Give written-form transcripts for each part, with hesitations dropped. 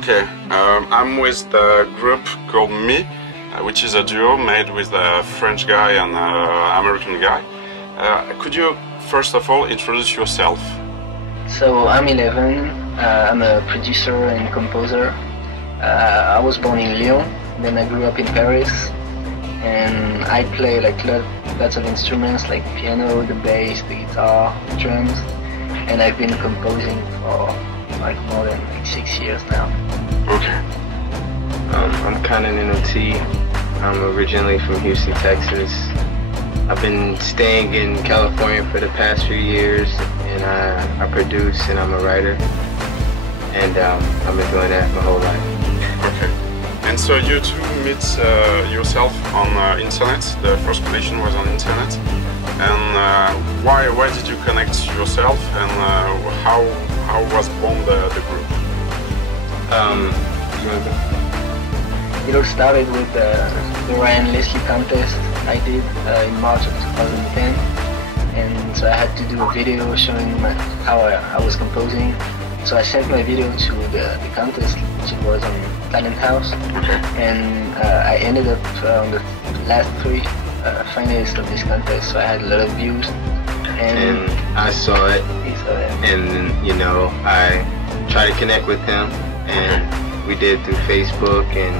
Okay, I'm with the group called Me, which is a duo made with a French guy and an American guy. Could you first of all introduce yourself? So I'm E-Leven. I'm a producer and composer. I was born in Lyon, then I grew up in Paris, and I play like lots of instruments like piano, the bass, the guitar, drums, and I've been composing for like more than 6 years now. Okay. I'm Continetal-T. I'm originally from Houston, Texas. I've been staying in California for the past few years, and I produce and I'm a writer, and I've been doing that my whole life. Okay. And so you two meet yourself on internet. The first connection was on internet. And why did you connect yourself, and how was born the group? It all started with the Ryan Leslie contest I did in March of 2010, and so I had to do a video showing how I was composing. So I sent my video to the contest, which was on Talent House, and I ended up on the last 3 finalists of this contest, so I had a lot of views. And I saw it, and you know, I tried to connect with him, and we did through Facebook, and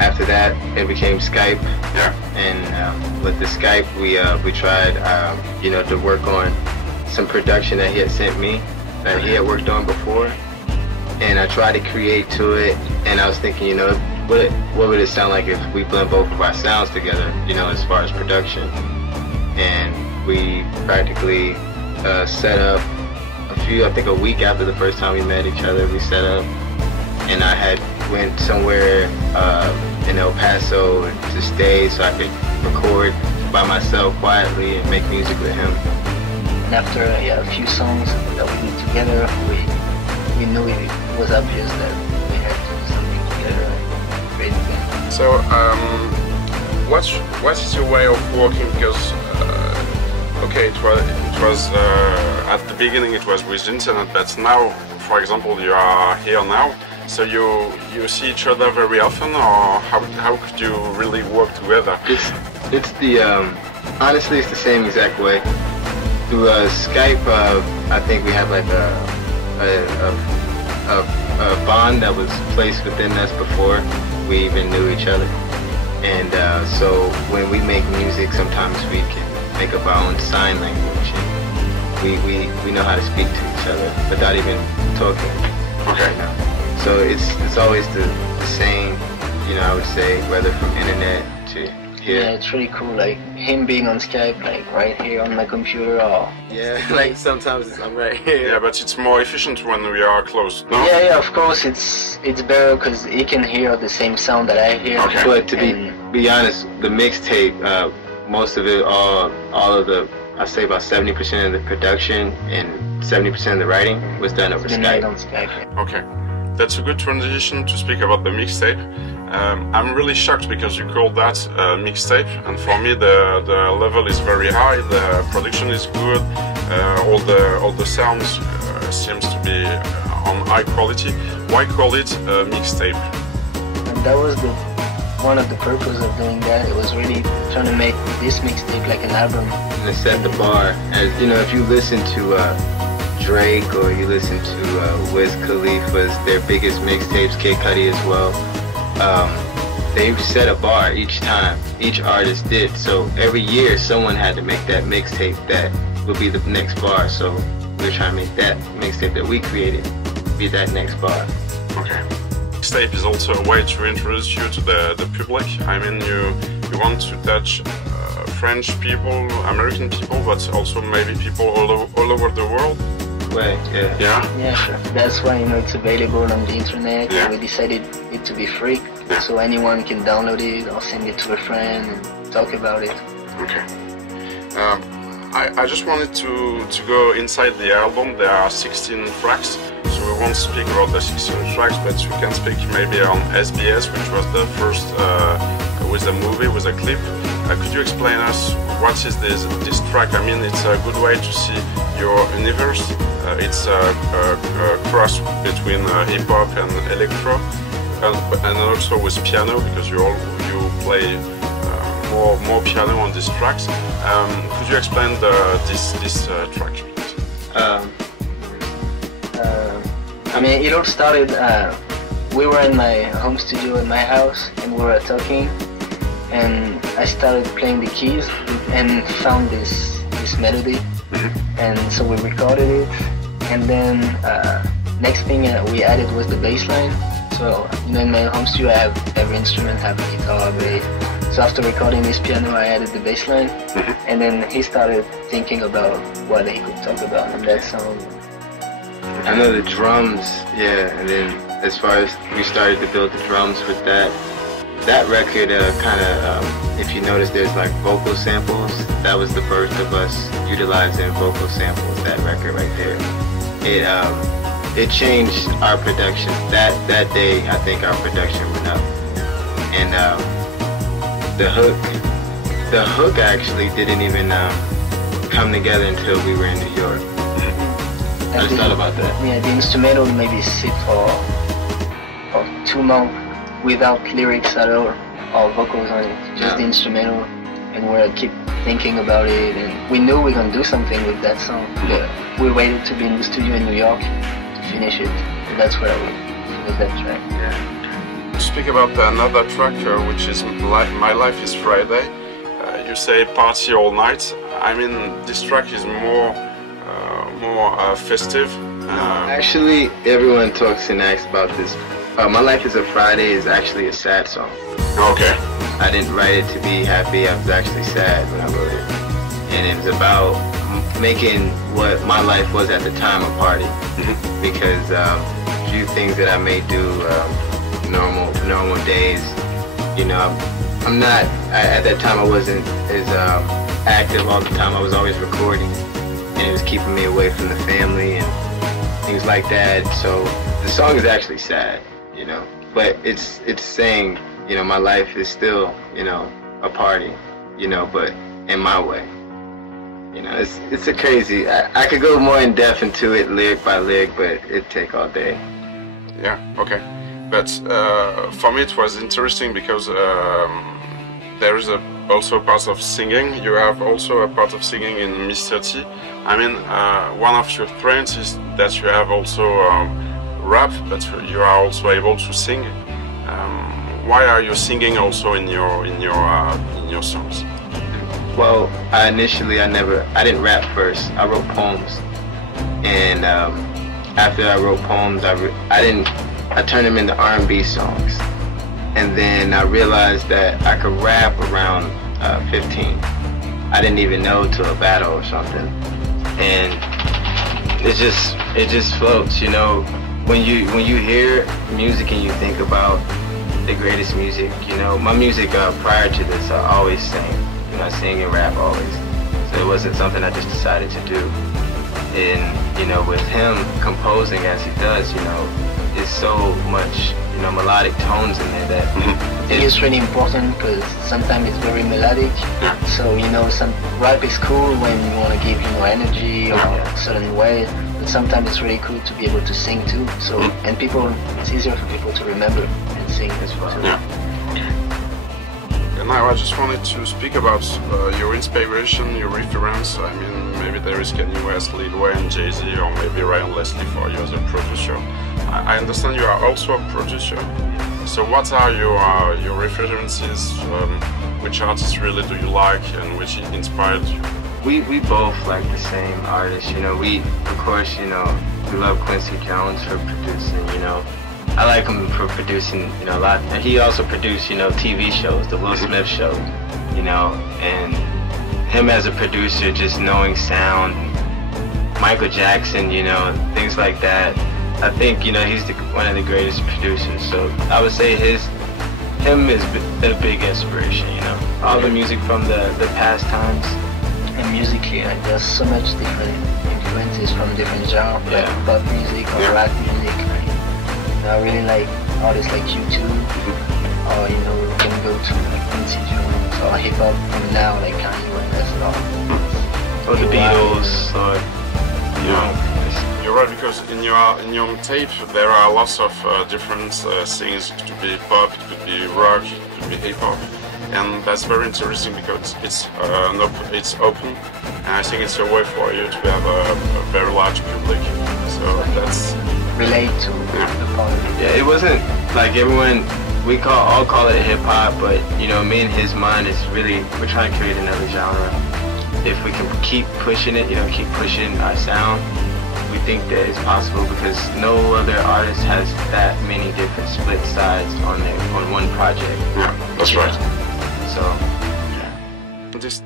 after that it became Skype. Yeah. And with the Skype, we tried, you know, to work on some production that he had sent me, that he had worked on before, and I tried to create to it, and I was thinking, you know, what would it sound like if we blend both of our sounds together, you know, as far as production. And we practically set up I think a week after the first time we met each other, we set up, and I had went somewhere in El Paso to stay so I could record by myself quietly and make music with him. And after a few songs that we did together, we knew it was obvious that we had to do something together and create a band. So, what is your way of working? Because okay, it was at the beginning it was with internet, but now, for example, you are here now. So you see each other very often, or how could you really work together? It's the honestly, it's the same exact way. Through Skype, I think we have like a bond that was placed within us before we even knew each other. And so when we make music, sometimes we can make up our own sign language. And we know how to speak to each other without even talking. Okay. You know? So it's always the same, you know, I would say, whether from internet to here. Yeah, it's really cool, like him being on Skype, like right here on my computer, or... Yeah, like sometimes I'm right here. Yeah, but it's more efficient when we are close, no? Yeah, of course, it's better because he can hear the same sound that I hear. Okay. But to be honest, the mixtape, most of it, all of the, I'd say about 70% of the production and 70% of the writing was done over Skype. On Skype. Yeah. Okay. That's a good transition to speak about the mixtape. I'm really shocked because you called that mixtape, and for me the level is very high, the production is good, all the sounds seems to be on high quality. Why call it a mixtape? And that was one of the purposes of doing that. It was really trying to make this mixtape like an album. And to set the bar, as you know, if you listen to Drake, or you listen to Wiz Khalifa's, their biggest mixtapes, Kid Cudi as well, they set a bar each time, each artist did. So every year someone had to make that mixtape that would be the next bar. So we're trying to make that mixtape that we created be that next bar. Okay. Mixtape is also a way to introduce you to the public. I mean, you want to touch French people, American people, but also maybe people all over the world. Right, yeah. Yeah, sure. That's why, you know, it's available on the internet. Yeah. We decided it to be free, so anyone can download it or send it to a friend and talk about it. Okay. I just wanted to go inside the album. There are 16 tracks, so we won't speak about the 16 tracks, but we can speak maybe on SBS, which was the first with a movie, with a clip. Could you explain us what is this track? I mean, it's a good way to see your universe. It's a cross between hip-hop and electro, and also with piano, because you play more piano on these tracks. Could you explain this track? I mean, it all started, we were in my home studio in my house, and we were talking, and I started playing the keys and found this melody, and so we recorded it, and then next thing we added was the bass line. So, you know, in my home studio I have every instrument, I have a guitar, bass. So after recording this piano, I added the bass line, and then he started thinking about what he could talk about in that song. I know the drums, yeah, and then as far as we started to build the drums with that record, kind of, if you notice, there's like vocal samples. That was the birth of us utilizing vocal samples, that record right there. It changed our production. That day, I think our production went up. And the hook actually didn't even come together until we were in New York. I just thought about that. Yeah, the instrumental maybe sit for 2 months without lyrics at all, or vocals on it, just the instrumental, and we keep thinking about it, and we knew we were gonna do something with that song. We waited to be in the studio in New York to finish it, and that's where we finished that track. Yeah. To speak about another track, which is My Life is Friday, you say party all night. I mean, this track is more festive. Actually, everyone talks and asks about this. My Life is a Friday is actually a sad song. Okay. I didn't write it to be happy, I was actually sad when I wrote it. And it was about making what my life was at the time a party. Because few things that I may do normal days, you know, I'm not, at that time I wasn't as active all the time. I was always recording, and it was keeping me away from the family and things like that. So the song is actually sad, you know, but it's saying, you know, my life is still, you know, a party, you know, but in my way. You know, it's a crazy, I could go more in depth into it lyric by lyric, but it'd take all day. Yeah, okay. But for me it was interesting because there is also a part of singing. You have also a part of singing in Mr. T. I mean, one of your strengths is that you have also rap, but you are also able to sing. Why are you singing also in your songs? Well, I didn't rap first. I wrote poems, and after I wrote poems, I turned them into R&B songs, and then I realized that I could rap around 15. I didn't even know till a battle or something, and it just floats, you know. When you hear music and you think about the greatest music, you know, my music prior to this, I always sang. You know, I sing and rap always. So it wasn't something I just decided to do. And, you know, with him composing as he does, you know, there's so much, you know, melodic tones in there that... I think it's really important because sometimes it's very melodic. So, you know, some rap is cool when you want to give, you know, energy or a certain way. But sometimes it's really cool to be able to sing too. So, and it's easier for people to remember and sing as well. And now I just wanted to speak about your inspiration, your reference. I mean, maybe there is Kanye West, Lil Wayne, Jay-Z, or maybe Ryan Leslie for you as a producer. I understand you are also a producer. So what are your references? Which artists really do you like and which inspired you? We both like the same artists, you know. We, of course, you know, we love Quincy Jones for producing, you know. I like him for producing, you know, a lot. And he also produced, you know, TV shows, the Will Smith show, you know. And him as a producer, just knowing sound, Michael Jackson, you know, things like that. I think, you know, he's one of the greatest producers. So I would say him is a big inspiration, you know. All the music from the past times. And musically, like, there's so much different influences from different genres, like pop music or rap music. I really like artists like U2, or, you know, you can go to like Quincy Jones, or hip hop from now, like Kanye West or the Beatles, or You're right, because in your tape there are lots of different things. It could be pop, it could be rock, it could be hip hop, and that's very interesting because it's open, and I think it's a way for you to have a very large public. So that's relate to the part. Yeah, it wasn't like everyone. We all call it hip hop, but you know, me and his mind is really, we're trying to create another genre. If we can keep pushing it, you know, keep pushing our sound, we think that it's possible because no other artist has that many different split sides on one project. Yeah, that's right. So this